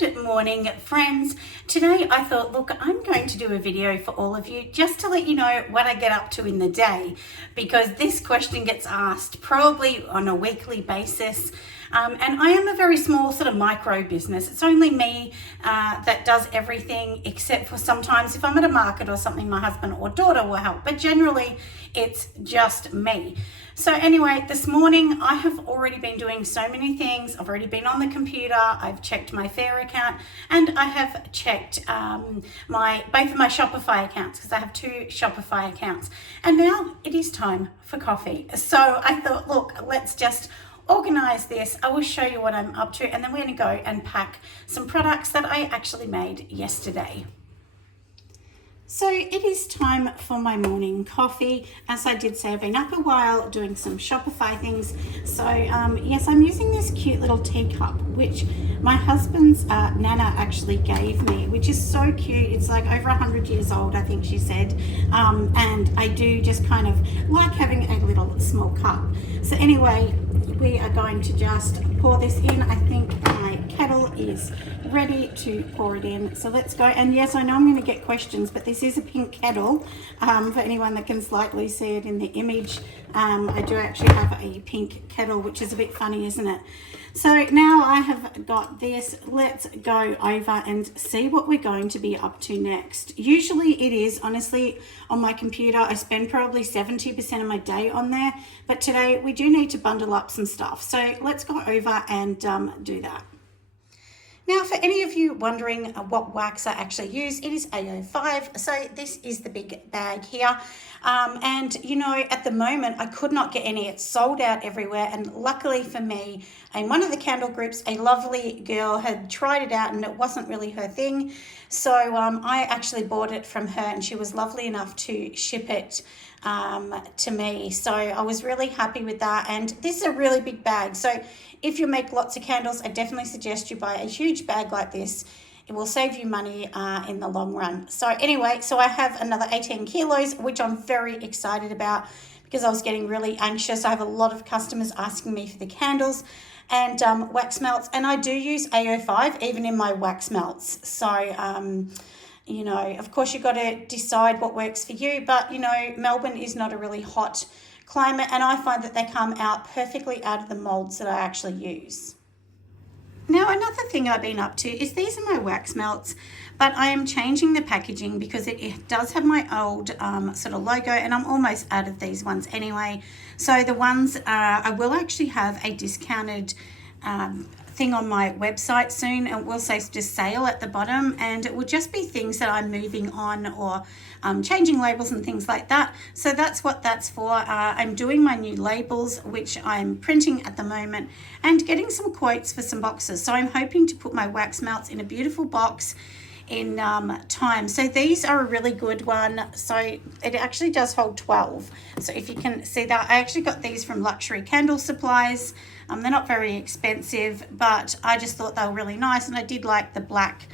Good morning, friends. Today I thought, look, I'm going to do a video for all of you just to let you know what I get up to in the day, because this question gets asked probably on a weekly basis. And I am a very small sort of micro business. It's only me that does everything, except for sometimes if I'm at a market or something, my husband or daughter will help. But generally, it's just me. So anyway, this morning I have already been doing so many things. I've already been on the computer. I've checked my Fair account, and I have checked both of my Shopify accounts, because I have two Shopify accounts. And now it is time for coffee. So I thought, look, let's just organize this. I will show you what I'm up to, and then we're going to go and pack some products that I actually made yesterday. So it is time for my morning coffee. As I did say, I've been up a while doing some Shopify things. So yes, I'm using this cute little teacup, which my husband's Nana actually gave me, which is so cute. It's like over 100 years old, I think she said. And I do just kind of like having a little small cup. So anyway, we are going to just pour this in. I think my kettle is ready to pour it in. So let's go. And yes, I know I'm going to get questions, but this is a pink kettle. For anyone that can slightly see it in the image, I do actually have a pink kettle, which is a bit funny, isn't it? So now I have got this. Let's go over and see what we're going to be up to next. Usually it is, honestly, on my computer, I spend probably 70% of my day on there, but today we do need to bundle up some stuff. So let's go over and do that. Now, for any of you wondering what wax I actually use, it is AO5. So this is the big bag here. And, you know, at the moment, I could not get any. It's sold out everywhere. And luckily for me, in one of the candle groups, a lovely girl had tried it out and it wasn't really her thing. So I actually bought it from her, and she was lovely enough to ship it to me. So I was really happy with that. And this is a really big bag. So if you make lots of candles, I definitely suggest you buy a huge bag like this. It will save you money in the long run. So anyway, so I have another 18 kilos, which I'm very excited about because I was getting really anxious. I have a lot of customers asking me for the candles and wax melts, and I do use AO5 even in my wax melts. So you know, of course you've got to decide what works for you, but you know, Melbourne is not a really hot climate, and I find that they come out perfectly out of the molds that I actually use. Now, another thing I've been up to is these are my wax melts, but I am changing the packaging because it does have my old sort of logo, and I'm almost out of these ones anyway. So the ones I will actually have a discounted thing on my website soon, and it will say just sale at the bottom, and it will just be things that I'm moving on or changing labels and things like that. So that's what that's for. I'm doing my new labels, which I'm printing at the moment, and getting some quotes for some boxes. So I'm hoping to put my wax melts in a beautiful box in time. So these are a really good one. So it actually does hold 12. So if you can see that, I actually got these from Luxury Candle Supplies. They're not very expensive, but I just thought they were really nice, and I did like the black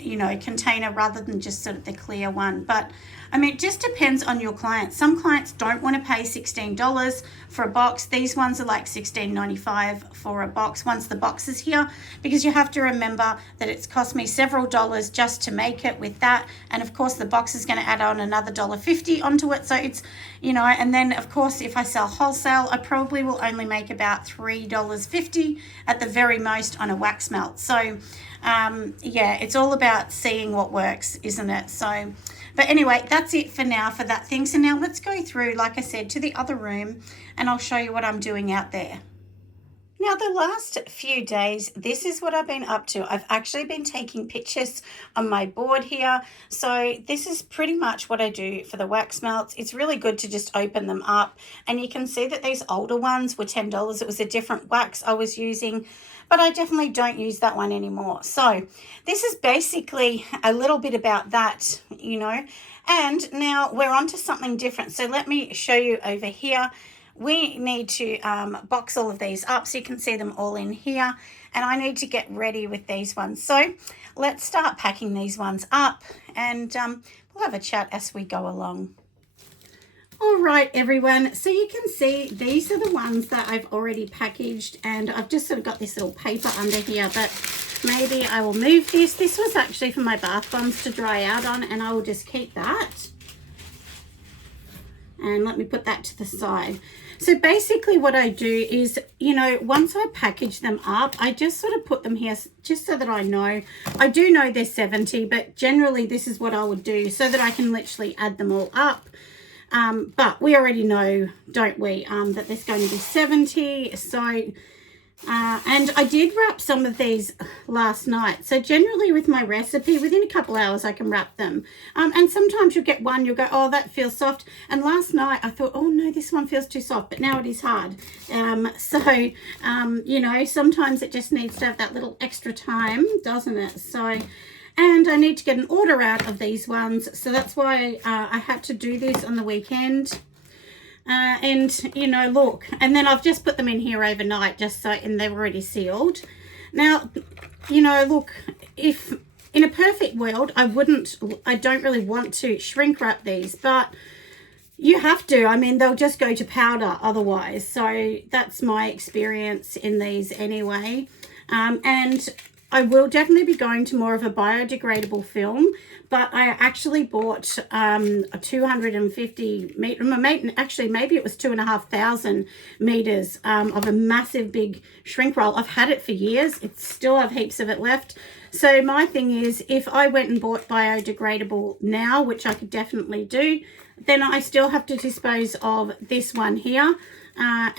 you know, container rather than just sort of the clear one. But I mean, it just depends on your clients. Some clients don't want to pay $16 for a box. These ones are like $16.95 for a box once the box is here, because you have to remember that it's cost me several dollars just to make it with that, and of course the box is going to add on another $1.50 onto it. So it's, you know, and then of course if I sell wholesale, I probably will only make about $3.50 at the very most on a wax melt. So yeah, it's all about seeing what works, isn't it? So, but anyway, that's it for now for that thing. So now let's go through, like I said, to the other room, and I'll show you what I'm doing out there. Now, the last few days, this is what I've been up to. I've actually been taking pictures on my board here. So this is pretty much what I do for the wax melts. It's really good to just open them up, and you can see that these older ones were $10. It was a different wax I was using, but I definitely don't use that one anymore. So this is basically a little bit about that, you know. And now we're on to something different. So let me show you over here. We need to box all of these up so you can see them all in here. And I need to get ready with these ones. So let's start packing these ones up, and we'll have a chat as we go along. All right, everyone, so you can see these are the ones that I've already packaged, and I've just sort of got this little paper under here, but maybe I will move this. This was actually for my bath bombs to dry out on, and I will just keep that. And let me put that to the side. So basically what I do is, you know, once I package them up, I just sort of put them here just so that I know. I do know they're 70, but generally this is what I would do so that I can literally add them all up. But we already know, don't we, that there's going to be 70. So, and I did wrap some of these last night. So generally with my recipe, within a couple hours, I can wrap them. And sometimes you'll get one, you'll go, oh, that feels soft. And last night I thought, oh no, this one feels too soft, but now it is hard. You know, sometimes it just needs to have that little extra time, doesn't it? So, and I need to get an order out of these ones. So that's why I had to do this on the weekend. And, you know, look, and then I've just put them in here overnight just so, and they're already sealed. Now, you know, look, if in a perfect world, I don't really want to shrink wrap these, but you have to. I mean, they'll just go to powder otherwise. So that's my experience in these anyway. And I will definitely be going to more of a biodegradable film, but I actually bought a 250 meter, actually maybe it was 2,500 meters of a massive big shrink roll. I've had it for years. It's still have heaps of it left. So my thing is, if I went and bought biodegradable now, which I could definitely do, then I still have to dispose of this one here.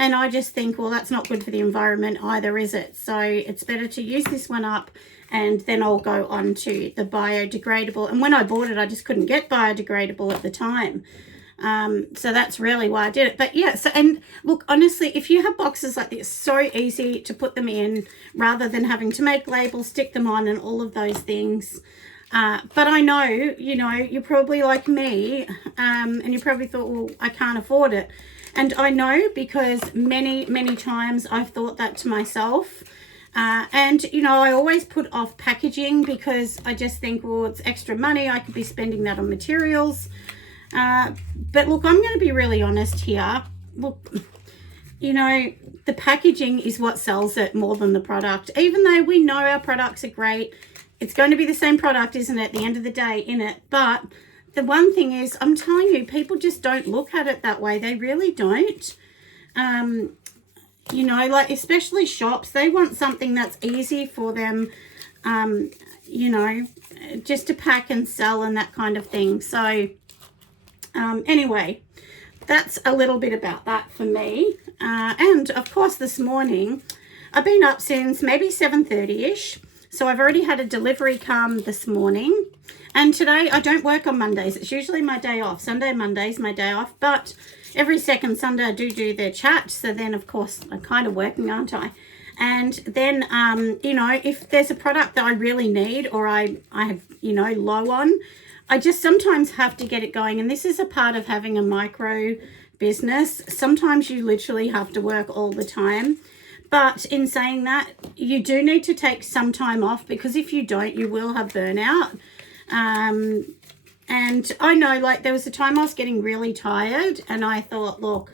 And I just think, well, that's not good for the environment either, is it? So it's better to use this one up, and then I'll go on to the biodegradable. And when I bought it, I just couldn't get biodegradable at the time. So that's really why I did it. But yeah, so, and look, honestly, if you have boxes like this, so easy to put them in rather than having to make labels, stick them on and all of those things. But I know, you know, you're probably like me, and you probably thought, well, I can't afford it. And I know, because many, many times I've thought that to myself. And, you know, I always put off packaging because I just think, well, it's extra money. I could be spending that on materials. But look, I'm going to be really honest here. Look, you know, the packaging is what sells it more than the product. Even though we know our products are great, it's going to be the same product, isn't it, at the end of the day, in it. But the one thing is, I'm telling you, people just don't look at it that way. They really don't. You know, like especially shops, they want something that's easy for them, you know, just to pack and sell and that kind of thing. So anyway, that's a little bit about that for me. And of course, this morning, I've been up since maybe 7:30ish. So I've already had a delivery come this morning. And today I don't work on Mondays. It's usually my day off. Sunday, Monday's my day off. But every second Sunday I do the chat. So then, of course, I'm kind of working, aren't I? And then, you know, if there's a product that I really need or I have, you know, low on, I just sometimes have to get it going. And this is a part of having a micro business. Sometimes you literally have to work all the time. But in saying that, you do need to take some time off, because if you don't, you will have burnout. And I know, like, there was a time I was getting really tired, and I thought, look,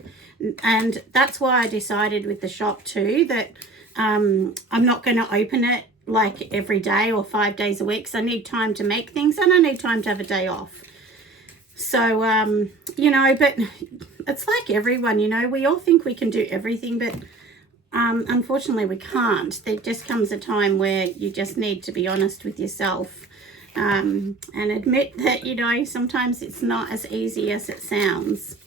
and that's why I decided with the shop too that I'm not going to open it like every day or 5 days a week. So I need time to make things, and I need time to have a day off. So, you know, but it's like everyone, you know, we all think we can do everything, but unfortunately we can't. There just comes a time where you just need to be honest with yourself, and admit that, you know, sometimes it's not as easy as it sounds.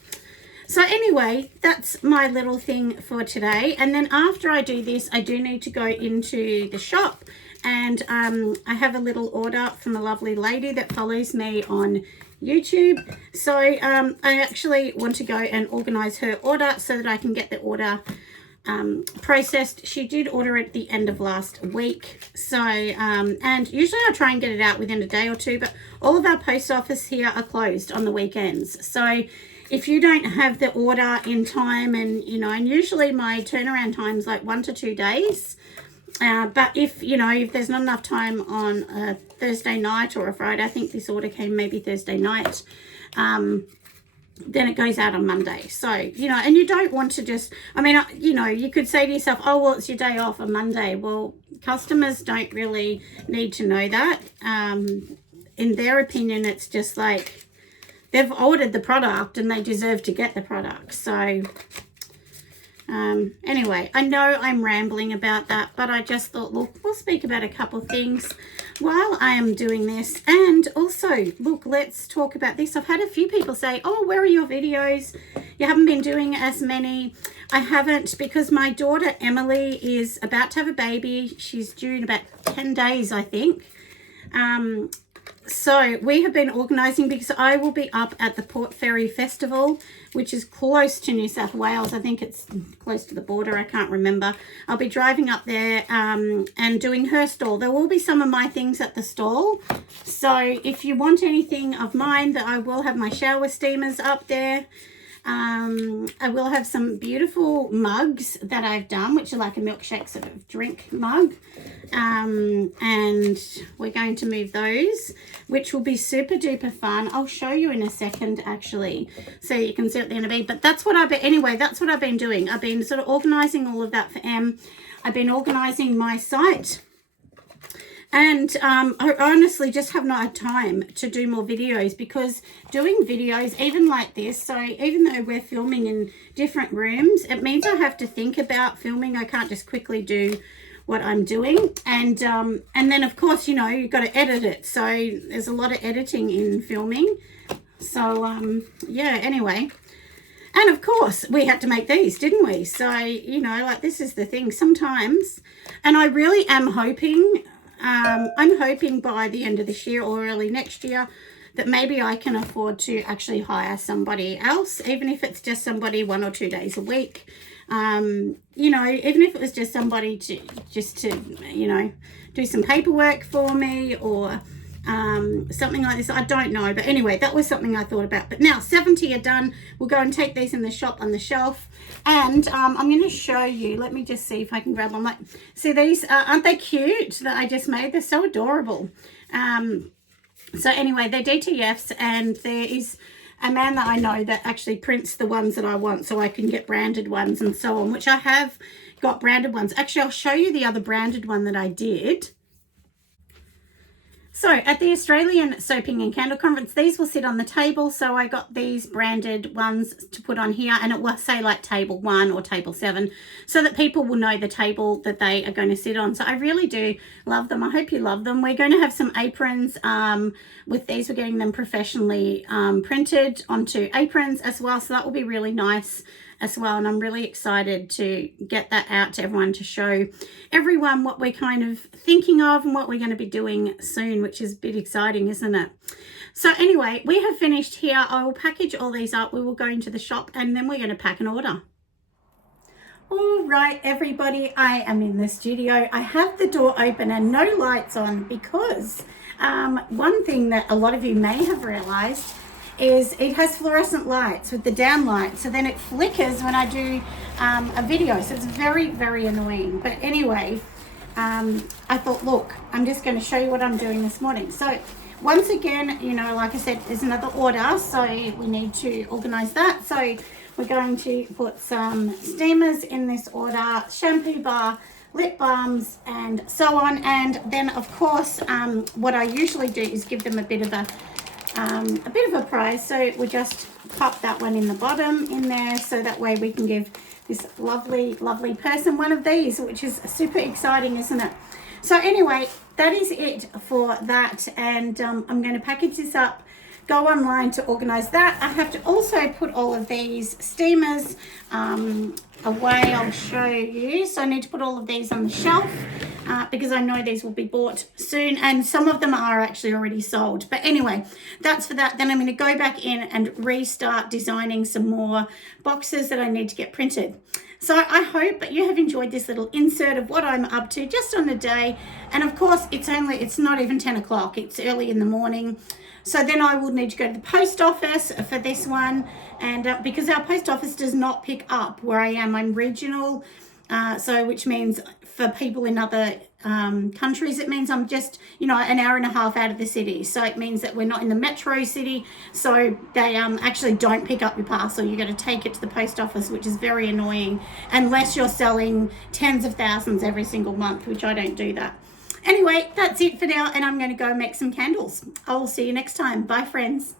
So anyway, that's my little thing for today. And then after I do this, I do need to go into the shop, and I have a little order from a lovely lady that follows me on YouTube. So I actually want to go and organize her order so that I can get the order processed. She did order it at the end of last week. So, and usually I try and get it out within a day or two, but all of our post office here are closed on the weekends. So if you don't have the order in time, and, you know, and usually my turnaround time is like 1 to 2 days. But if, you know, if there's not enough time on a Thursday night or a Friday, I think this order came maybe Thursday night, then it goes out on Monday. So, you know, and you don't want to just, I mean, you know, you could say to yourself, oh, well, it's your day off on Monday. Well, customers don't really need to know that. In their opinion, it's just like they've ordered the product and they deserve to get the product. So, anyway, I know I'm rambling about that, but I just thought, look, we'll speak about a couple things while I am doing this. And also, look, let's talk about this. I've had a few people say, oh, where are your videos? You haven't been doing as many. I haven't, because my daughter Emily is about to have a baby. She's due in about 10 days, I think. So we have been organising, because I will be up at the Port Fairy Festival, which is close to New South Wales. I think it's close to the border. I can't remember. I'll be driving up there and doing her stall. There will be some of my things at the stall. So if you want anything of mine, that I will have my shower steamers up there. I will have some beautiful mugs that I've done, which are like a milkshake sort of drink mug. And we're going to move those, which will be super duper fun. I'll show you in a second, actually, so you can see what they're going to be. But that's what I've been, anyway, that's what I've been doing. I've been sort of organising all of that for Em. I've been organising my site. And I honestly just have not had time to do more videos, because doing videos, even like this, so even though we're filming in different rooms, it means I have to think about filming. I can't just quickly do what I'm doing. And then, of course, you know, you've got to edit it. So there's a lot of editing in filming. So, yeah, anyway. And, of course, we had to make these, didn't we? So, you know, like, this is the thing sometimes. And I really am hoping... I'm hoping by the end of this year or early next year that maybe I can afford to actually hire somebody else, even if it's just somebody 1 or 2 days a week. You know, even if it was just somebody to you know, do some paperwork for me, or something like this. I don't know, but anyway, that was something I thought about. But now 70 are done. We'll go and take these in the shop on the shelf. And I'm going to show you. Let me just see if I can grab them. Like, see these? Aren't they cute that I just made? They're so adorable. So anyway, they're DTFs, and there is a man that I know that actually prints the ones that I want, so I can get branded ones and so on, which I have got branded ones. Actually, I'll show you the other branded one that I did. So at the Australian Soaping and Candle Conference, these will sit on the table. So I got these branded ones to put on here, and it will say like table 1 or table 7, so that people will know the table that they are going to sit on. So I really do love them. I hope you love them. We're going to have some aprons with these. We're getting them professionally printed onto aprons as well. So that will be really nice as well, and I'm really excited to get that out to everyone, to show everyone what we're kind of thinking of and what we're going to be doing soon, which is a bit exciting, isn't it? So anyway, we have finished here. I will package all these up. We will go into the shop, and then we're going to pack an order. All right, everybody, I am in the studio. I have the door open and no lights on, because one thing that a lot of you may have realized is it has fluorescent lights with the down light, so then it flickers when I do a video, so it's very, very annoying. But anyway, I thought, look, I'm just going to show you what I'm doing this morning. So once again, you know, like I said, there's another order, so we need to organize that. So we're going to put some steamers in this order, shampoo bar, lip balms, and so on. And then, of course, what I usually do is give them a bit of a prize. So we just pop that one in the bottom in there, so that way we can give this lovely, lovely person one of these, which is super exciting, isn't it? So anyway, that is it for that. And I'm going to package this up, go online to organize that. I have to also put all of these steamers away. I'll show you. So I need to put all of these on the shelf because I know these will be bought soon, and some of them are actually already sold. But anyway, that's for that. Then I'm going to go back in and restart designing some more boxes that I need to get printed. So I hope that you have enjoyed this little insert of what I'm up to just on the day. And of course, it's not even 10 o'clock. It's early in the morning. So then I will need to go to the post office for this one. And because our post office does not pick up where I am, I'm regional. So which means for people in other countries, it means I'm just, an hour and a half out of the city. So it means that we're not in the metro city. So they actually don't pick up your parcel. You got to take it to the post office, which is very annoying, unless you're selling tens of thousands every single month, which I don't do that. Anyway, that's it for now, and I'm going to go make some candles. I will see you next time. Bye, friends.